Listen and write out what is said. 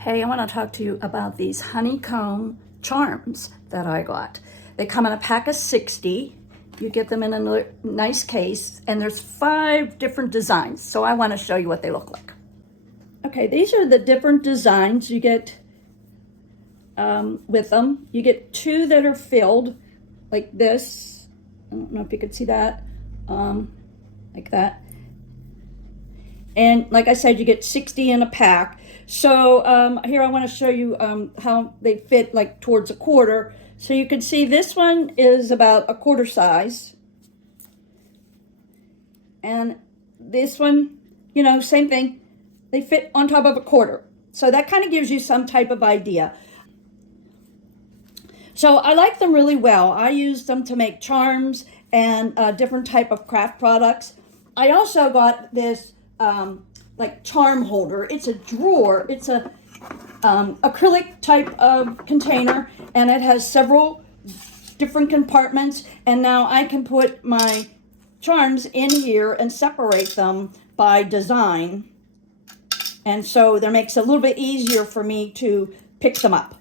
Hey, I want to talk to you about these honeycomb charms that I got. They come in a pack of 60. You get them in a nice case, and there's 5 different designs. So I want to show you what they look like. Okay, these are the different designs you get with them. You get 2 that are filled, like this. I don't know if you could see that, like that. And like I said, you get 60 in a pack. So here I want to show you how they fit like towards a quarter. So you can see this one is about a quarter size. And this one, you know, same thing. They fit on top of a quarter. So that kind of gives you some type of idea. So I like them really well. I use them to make charms and different type of craft products. I also got this like charm holder. It's a drawer. It's a acrylic type of container, and it has several different compartments, and now I can put my charms in here and separate them by design, and so that makes it a little bit easier for me to pick them up.